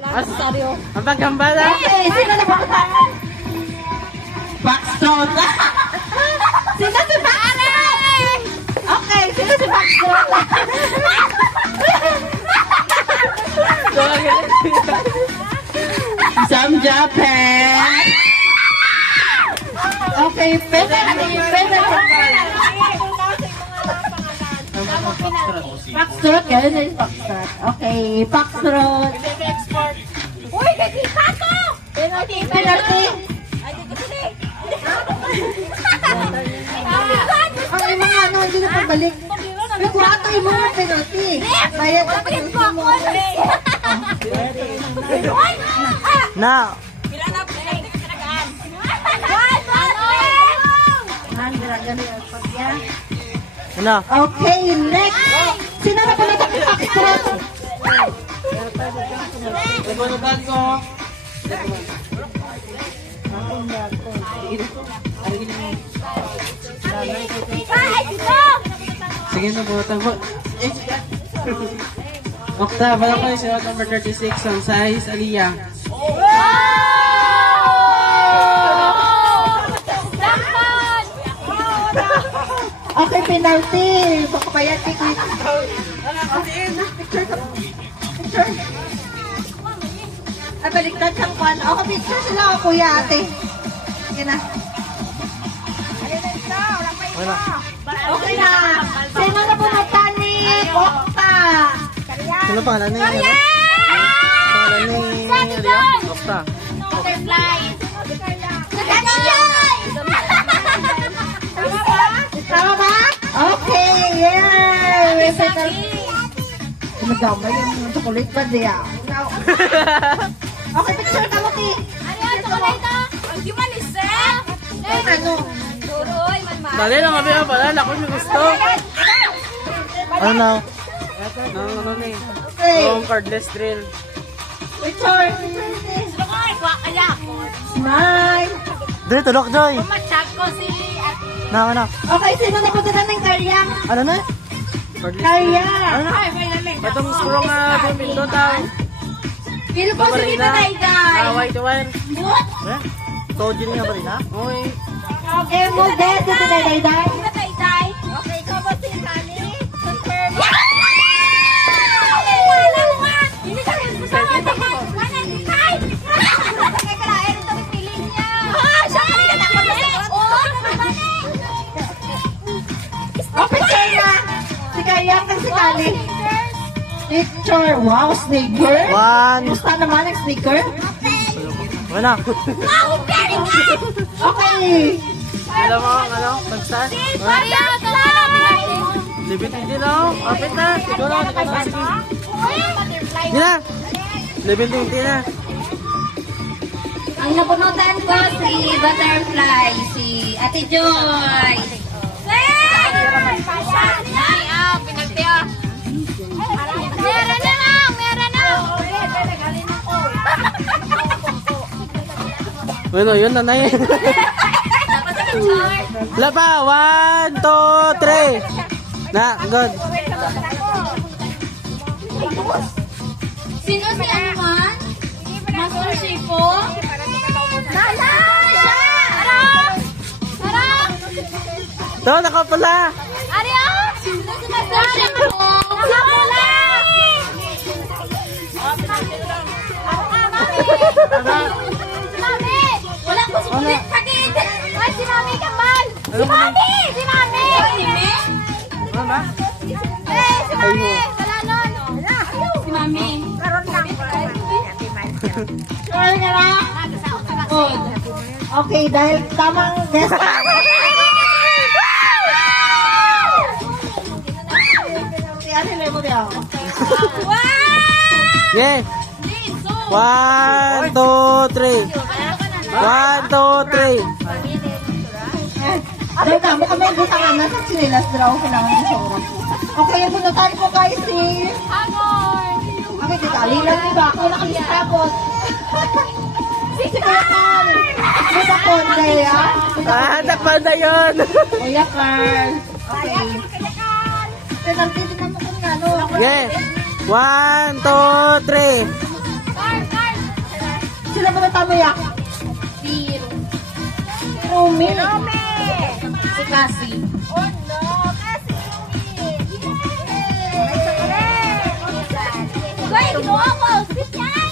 Seryo. Ang paggambala. Okay, sino na pakatahan? Backstone. Sino si Backstone? Okay, sino si Backstone? Sam Japan. Okay, pwede. Foxtrot, gano'n na yung Foxtrot. Okay, Foxtrot. Uy, nakita ko! Penalty. Ang mga ano, hindi na pabalik. May kurato yung mga penalty. Bayad na penalty mo. Na. Pila na penalty ka talagaan? Gano'n yung pagya. Ano? Okay, next. Sino na pala sa Foxtrot? Nagbanutan ko. Sige na po. Okta, bala ko yung suot number 36 ang size Aliyah. Okay, penalty. Baka pa yan, Kiki. Picture. Ay, baliktad siyang kwan. Okay, picture sila ako, kuya, ate. Sige na. Wala. Okay na. Sino na pumunta ni Okta? Sino pangalan ni? Pangalan ni Aliyah? Okta. Butterfly! Tama ba? Okay, yeah. May petal. Nagama yung chocolate pa diya. Okay, picture ka mo, Ti. Ano yan? Chocolate na? Ang gimalis eh! Ano? Turoy, man. Dali lang kami ang pala. Ako may gusto. Ano na? Ano ni? Okay. Yung cardless drill. Picture. Turoy, kwa kaya. Smile. Dali, tulok, Joy. Pumatsyag ko si Na. Okay, sino na punta na ng karyang? Ano na? Cardless drill. Karyang. Ano na? Itong screw nga pinto tao. Feel ko si Tita Dayday. White wire. Eh? Tojin nga ba rin ha? Okay. Okay, mo din si Tita Dayday. Tay. Okay, ikaw ba si Sally? Confirm. Hindi ka rin sa Oh, picture na. Si Karyang at si Kali. Picture. Wow, sneaker. One. Gusto naman ang sneaker? Wala. Okay. Alam mo ang ano? Pagsan? Libit hindi na ako. Kapit na. Ikaw na. Sige. Hindi na. Libit hindi na. Ang napunutan ko si Butterfly, si Ate Joy. Pinagtiya. Meron na lang, meron na. Bueno, yun na na yun. Lapa. 1, 2, 3. Na, good. Sino si Anuman? Master Shifo? Nala! Siya! Arang! Arang! Ito, nakapula. Arya! Sino si Master Shifo? Nakapula! Mami! Wala ko sulit pagid! Ay, si Mami Kamal! Si Mami! Si Mami! Ano ba? Eh, si Mami! Kalanon! Si Mami! Karon lang. Sure ka na? Good. Okay, dahil tamang guess. Ano mo diyan? Yeah. 1, 2, 3. 1, 2, 3. Ano ka? Mukhang may gutangan na sa sinilas draw. Kailangan yung showroom. Okay, yung punutan ko kay si... Okay, di kalilan mo ba? Ako nakalisapot. Si Carl. Kuya Carl, kaya? Takpan na yun. Kuya Carl. Okay. Penalty din naman kung ano. Yeah. 1, 2, 3. Sino ba natamo yak? Si Rumi. Si Cassie. Oh no, Cassie. May chocolate. Goy, ginawa ko. Sweet yan.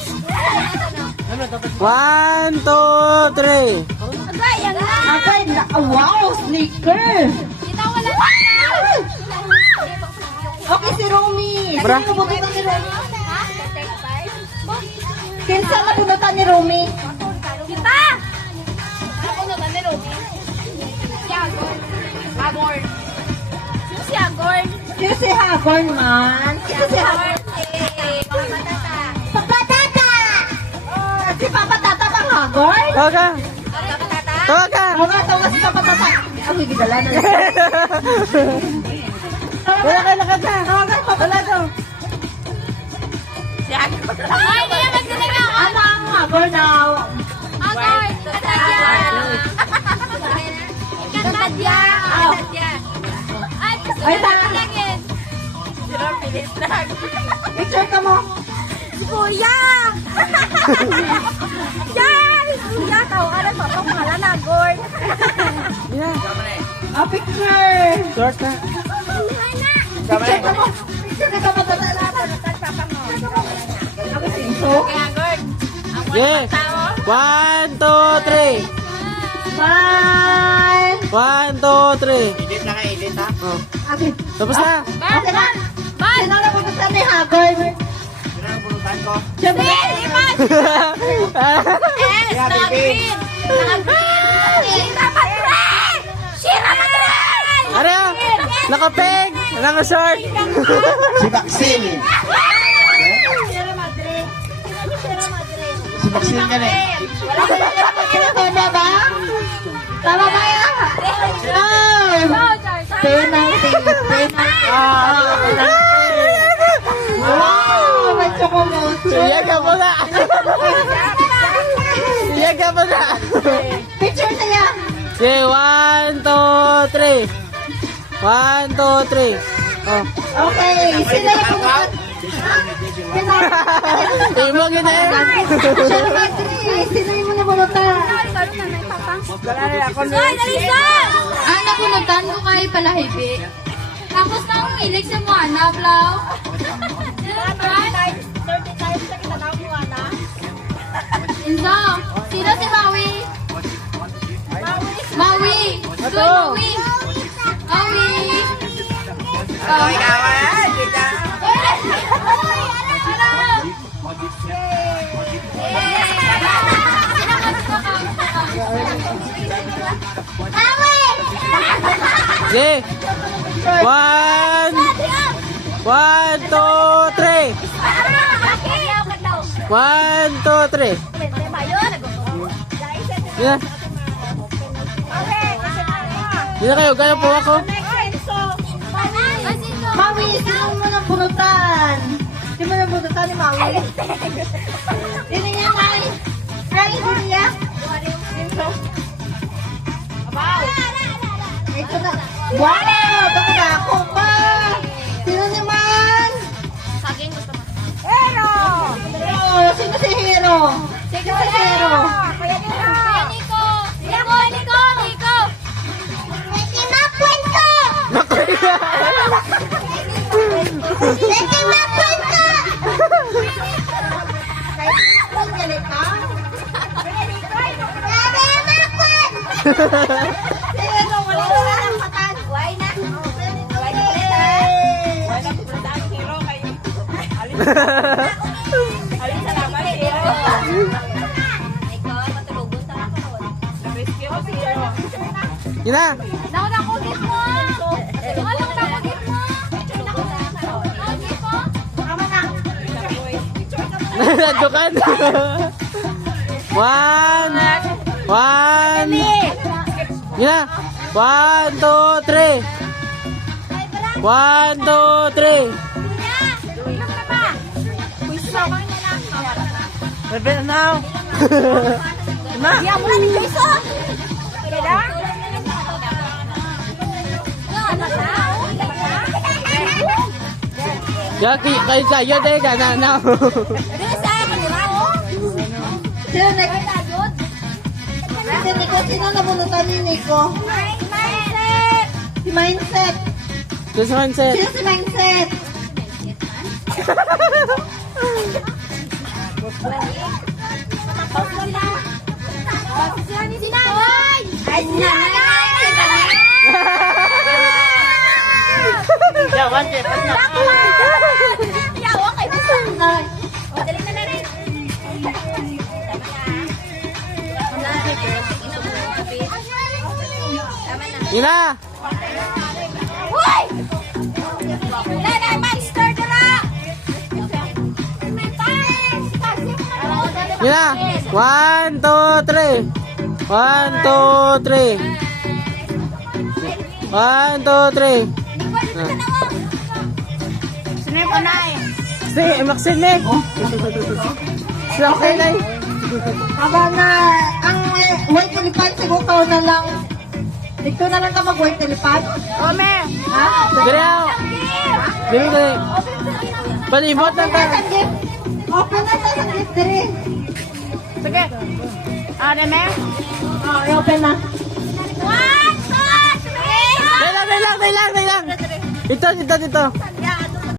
1, 2, 3. Agay, yan lang. Agay, wow, sneaker. Kita wala na. Okay, si Rumi. Bra. Sino nabunutan ni Rumi? Ha? Kinsa nabunutan ni Rumi? Kita! Ako na ni Ruby. Si Agor. Agor. Sino si Agor? Sino si Hagorn man? Sino si Hagorn? Papa Tata. Papa Tata! Si Papa Tata bang Hagorn? Tawag ka. Papa Tata? Tawag ka. Oo nga, tawa si Papa Tata. Ako, gidala na lang. Wala ka, lakad ka. Tawagan, Papa Tata. Si Agor. Ay, hindi naman sila nga. Ano ang Hagorn now? Agor. Katadya. Katadya. Katadya. Ay, gusto Ay, na ta- natin lang yun. Si Ruby Listag. Picture ka mo. Kuya! Yan! Kuya, tawagan pa pang pangalan na, Gord. Yeah. Ah, picture. Short na. Picture ka mo. Picture ka Papa Tata. Ako, sinso. Kaya, Gord. Ang Yeah. tao. 1, 2, 3. Bye! 1, 2, 3. Edit na ka, edit ha? Oh. Okay. Tapos na. Okay na. Bal! Sino nabunutan ni Hagorn? Sino ang pulutan ko? Siyempre. Liman! Yeah, baby. Naka-green! Naka-green! Shira Madrid! Ano? Nakapeg. Nakashort. Si Maxine. Si Maxine ka na eh. Tama ba? Tama ba yan? No! Penalty. Wow! May chocolate. Iyak ka mo na. Iyak ka mo na. Picture na yan. Okay, 1, 2, 3. 1, 2, 3. Oh. Okay. Sino yung pumunta? Imo gina eh. Sino Madrid? Sino yung nabunutan? Ay, nalisan! Ang nabunutan ko kay Palahibi. Tapos na ang hilig sa Moana, Blau. Inzo, sino si Maui? Maui! Ito, Maui! Maui! Ano ikaw ah? Kita. Okay. 1, 1, 2, 3. 1, 2, 3. Yeah. Dito kayo, gano'n po ako. Maui, sino mo nabunutan? Sino mo nabunutan ni Maui? Sino niya, Maui? Ay, sino niya? Ito na. Wow! Baka na ako pa! Sino naman? Saging gusto mo. Hero! Sino si Hero? Sino si Hero? Kuya Nico! Nico! Betty Makwento! Betty Makwento! Galit ka? Hero, wala na lang patan. Why na? Yun na. Naku na kugit mo! Ano na kugit mo? Kugit mo? Tama na. Nadukan. 1, 1. Yun na. 1, 2, 3. 1, 2, 3. Rebel now. Na. Yan mo na ni Jason! Kaya? Jackie, kayo deh, gana na. Sino Sino next? Si Nico, sino nabunutan ni Nico? Si Mindset. Just mindset. Sino si Mindset? Ay, Yeah, one tip. Yun na. Yun na. 1, 2, 3. 1, 2, 3. 1, 2, 3. Si Maxine Nick. Si okay na. Aba na, ang white elephant siguro na lang. Dito na lang ka mag-white elephant. Ha? Dali ako. Dali ko. Palibot lang ka. Sa gift. Open na sa gift diri. Sige. Oh, i-open na. Dali lang. Ito. Yeah.